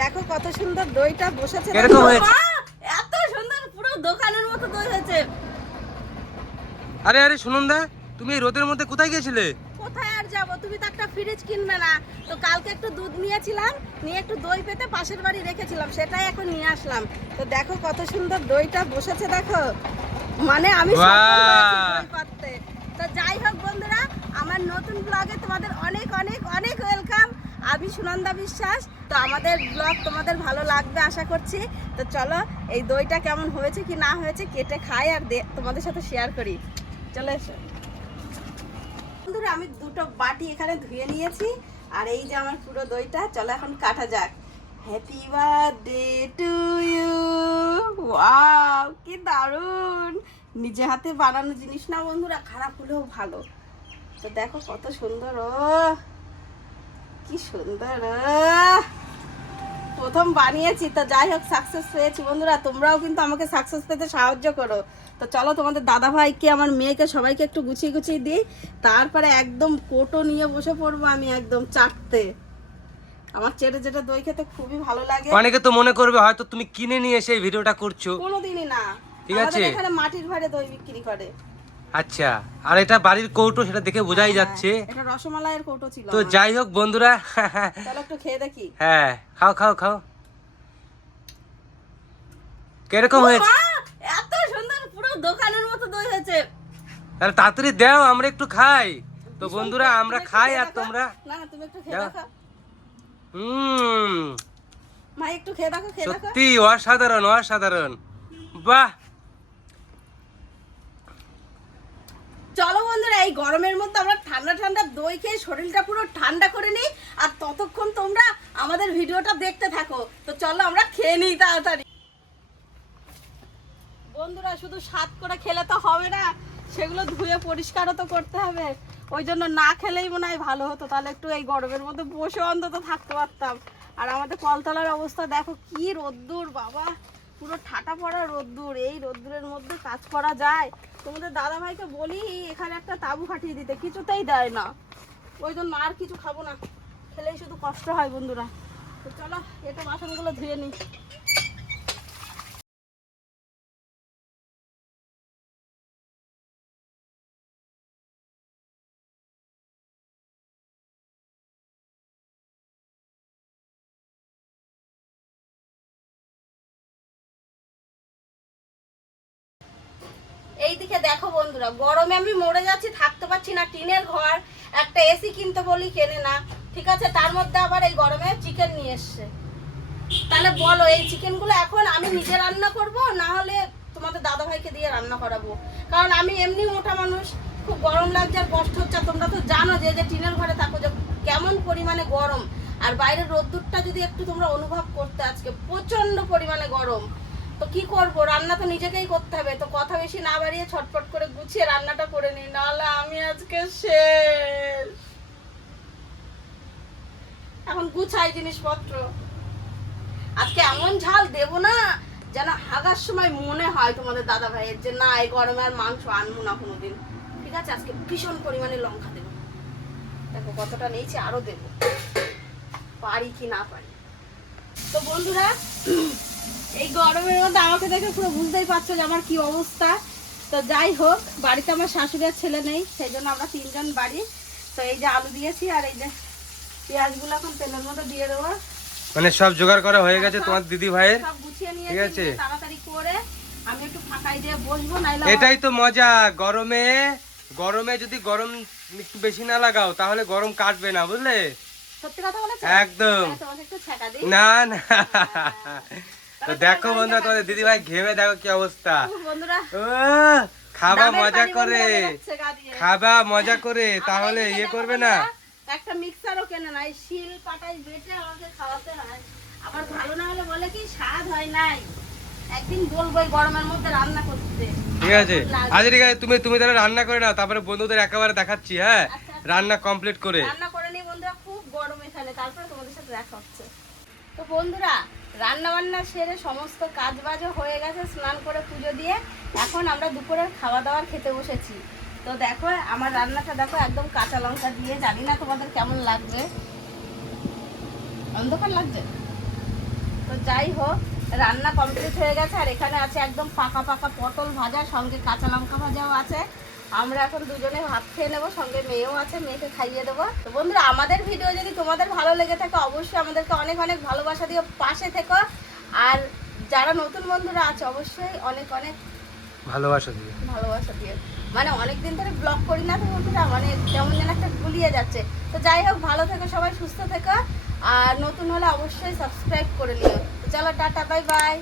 দেখো কত সুন্দর দইটা বসেছে, এরকম হয়েছে। এত সুন্দর পুরো দোকানের মতো দই হয়েছে। আরে আরে সুনন্দা, তুমি এই রোদের মধ্যে কোথায় গিয়েছিলে? কোথায় আর যাবো, তুমি তো একটা ফ্রিজ কিনবে না, তো কালকে একটু দুধ নিয়েছিলাম, নিয়ে একটু দই পেতে পাশের বাড়ি রেখেছিলাম, সেটাই এখন নিয়ে আসলাম। তো দেখো কত সুন্দর দইটা বসেছে, দেখো মানে আমি সফল হয়েছি দই পাততে। তো যাই হোক বন্ধুরা, আমার নতুন ব্লগে তোমাদের অনেক অনেক অনেক ওয়েলকাম। আমি সুনন্দা বিশ্বাস। তো আমাদের ব্লগ তোমাদের ভালো লাগবে আশা করছি। তো চলো এই দইটা কেমন হয়েছে কি না হয়েছে কেটে খাই আর তোমাদের সাথে শেয়ার করি। চলে এসো বন্ধুরা, আমি দুটো বাটি এখানে ধুয়ে নিয়েছি, আর এই যে আমার পুরো দইটা, চলো এখন কাটা যাক। Happy birthday to you. Wow কি দারুণ, নিজে হাতে বানানো জিনিস না বন্ধুরা, খারাপ হলেও ভালো। তো দেখো কত সুন্দর, ও কি সুন্দর, প্রথম বানিয়েছি। তো যাই হোক সাকসেস পেয়েছি বন্ধুরা, তোমরাও কিন্তু আমাকে সাকসেস পেতে সাহায্য করো। তো চলো তোমাদের দাদা ভাইকে, আমার মেয়েকে, সবাইকে একটু গুছিয়ে গুছিয়ে দিই, তারপরে একদম কোটো নিয়ে বসে পড়বো আমি একদম চাটতে। আমার চেটে যেটা দই খেতে খুবই ভালো লাগে। অনেকে তো মনে করবে হয়তো তুমি কিনে নিয়ে এসে এই ভিডিওটা করছো। কোনোদিনই না, ঠিক আছে। আমাদের এখানে মাটির ভাড়ে দই বিক্রি করে। আচ্ছা, আর এটা বাড়ির কৌটো, সেটা দেখে বোঝাই যাচ্ছে। এটা রসমালাইয়ের কৌটো ছিল। তো যাই হোক বন্ধুরা, চলো একটু খেয়ে দেখি। হ্যাঁ খাও খাও খাও। কিরকম হয়েছে? এত সুন্দর, পুরো দোকানের মতো দই হয়েছে। তাহলে তাড়াতাড়ি দাও, আমরা একটু খাই। তো বন্ধুরা আমরা খাই আর তোমরা না না, তুমি একটু খেয়ে দেখো। হুম, মা একটু খেয়ে দেখো, খেয়ে দেখো। সত্যি অসাধারণ অসাধারণ, বাহ। চলো বন্ধুরা, এই গরমের মধ্যে আমরা ঠান্ডা ঠান্ডা দই খেয়ে শরীরটা পুরো ঠান্ডা করে নিই, আর ততক্ষণ তোমরা আমাদের ভিডিওটা দেখতে থাকো। তো চলো আমরা খেয়ে নিই তাড়াতাড়ি। বন্ধুরা শুধু স্বাদ করে খেলে তো হবে না, সেগুলো ধুয়ে পরিষ্কারও তো করতে হবে। ওই জন্য না খেলেই মনে হয় ভালো হতো, তাহলে একটু এই গরমের মধ্যে বসে অন্তত থাকতে পারতাম। আর আমাদের কলতলার অবস্থা দেখো, কি রোদ্দুর বাবা, পুরো ঠাটা পড়া রোদ্দুর। এই রোদ্দুরের মধ্যে কাজ করা যায়? তোমাদের দাদা ভাইকে বলি এখানে একটা তাঁবু খাটিয়ে দিতে, কিছুতেই দেয় না। ওই জন্য আর কিছু খাবো না, খেলেই শুধু কষ্ট হয় বন্ধুরা। তো চলো এটা বাসনগুলো ধুয়ে নিই। এইদিকে দেখো বন্ধুরা, গরমে আমি মরে যাচ্ছি, থাকতে পারছি না। টিনের ঘর, একটা এসি কিনতে বলি কেনে না, ঠিক আছে, তার মধ্যে আবার এই গরমে চিকেন নিয়ে এসছে। তাহলে বলো এই চিকেনগুলো এখন আমি নিজে রান্না করব, না হলে তোমাদের দাদা ভাইকে দিয়ে রান্না করাবো? কারণ আমি এমনি মোটা মানুষ, খুব গরম লাগছে আর কষ্ট হচ্ছে। তোমরা তো জানো যে যে টিনের ঘরে থাকো যে কেমন পরিমাণে গরম, আর বাইরের রোদ্দুরটা যদি একটু তোমরা অনুভব করতে, আজকে প্রচন্ড পরিমাণে গরম। তো কি করব, রান্না তো নিজেকেই করতে হবে। তো কথা বেশি না বাড়িয়ে ছটফট করে গুছিয়ে রান্নাটা করে নিই, নাহলে আমি আজকে শেষ। এখন গুছাই জিনিসপত্র। আজকে এমন ঝাল দেব না যেন হাগার সময় মনে হয় তোমাদের দাদা ভাইয়ের যে না এই গরমে আর মাংস আনবো না কোনোদিন। ঠিক আছে, আজকে ভীষণ পরিমাণে লঙ্কা দেবো। দেখো কতটা নিয়েছি, আরো দেবো, পারি কি না পারি। তো বন্ধুরা, এই গরমের মধ্যে আমাকে দেখে পুরো বুঝতেই পারছো যে আমার কি অবস্থা। তো যাই হোক, বাড়িতে আমার শাশুড়ি আর ছেলে নেই, সেই জন্য আমরা তিনজন বাড়ি। তো এই যে আলু দিয়েছি, আর এই যে পেঁয়াজগুলো এখন তেলের মধ্যে দিয়ে দেবো। মানে সব জোগাড় করা হয়ে গেছে তোমার দিদি ভাইয়ের? সব গুছিয়ে নিয়ে ঠিক আছে, তাড়াতাড়ি করে আমি একটু ফাঁকাই দিয়ে বসবো, নাইলে এটাই তো মজা গরমে। গরমে যদি গরম একটু বেশি না লাগাও তাহলে গরম কাটবে না, বুঝলে? সত্যি কথা বলেছো একদম। তোমাকে একটু ছেঁকা দিই। না না, তো দেখো বন্ধুরা, তোমাদের দিদি ভাই ঘেমে দেখো কি অবস্থা। বন্ধুরা ও খাবা মজা করে, খাবা খাবা মজা করে, তাহলে ইয়ে করবে না। একটা মিক্সারও কেনে না, এই শিল পাটাই বেটে আমাকে খাওয়াতে হয়। আবার ভালো না হলে বলে কি স্বাদ হয় নাই। একদিন বলবো এই গরমের মধ্যে রান্না করতে। ঠিক আছে, আজ ঠিক আছে, তুমি তুমি তাহলে রান্না করে নাও, তারপরে বন্ধুদের একেবারে দেখাচ্ছি। হ্যাঁ, রান্না কমপ্লিট করে। রান্না করে নিই বন্ধুরা, খুব গরম এখানে, তারপরে তোমাদের সাথে দেখা হচ্ছে। তো বন্ধুরা, রান্না বান্না সেরে সমস্ত কাজ বাজও হয়ে গেছে, স্নান করে পুজো দিয়ে এখন আমরা দুপুরের খাওয়া দাওয়ার খেতে বসেছি। তো দেখো আমার রান্নাটা দেখো, একদম কাঁচা লঙ্কা দিয়ে, জানি না তোমাদের কেমন লাগবে। অন্ধকার লাগছে? যাই হোক, রান্না কমপ্লিট হয়ে গেছে। আর এখানে আছে একদম পাকা পাকা পটল ভাজা, সঙ্গে কাঁচা লঙ্কা ভাজাও আছে। আমরা এখন দুজনে ভাত খেয়ে নেবো, সঙ্গে মেয়েও আছে, মেয়েকে খাইয়ে দেবো। তো বন্ধুরা, আমাদের ভিডিও যদি তোমাদের ভালো লেগে থাকে অবশ্যই আমাদেরকে অনেক অনেক ভালোবাসা দিয়ে পাশে থেকো। আর যারা নতুন বন্ধুরা আছে অবশ্যই অনেক অনেক ভালোবাসা দিয়ে, মানে অনেকদিন ধরে ব্লগ করি না তো বন্ধুরা, মানে কেমন যেন একটা গুলিয়ে যাচ্ছে। তো যাই হোক, ভালো থেকো সবাই, সুস্থ থেকো। আর নতুন হলে অবশ্যই সাবস্ক্রাইব করে নিও। চলো টাটা, বাই বাই।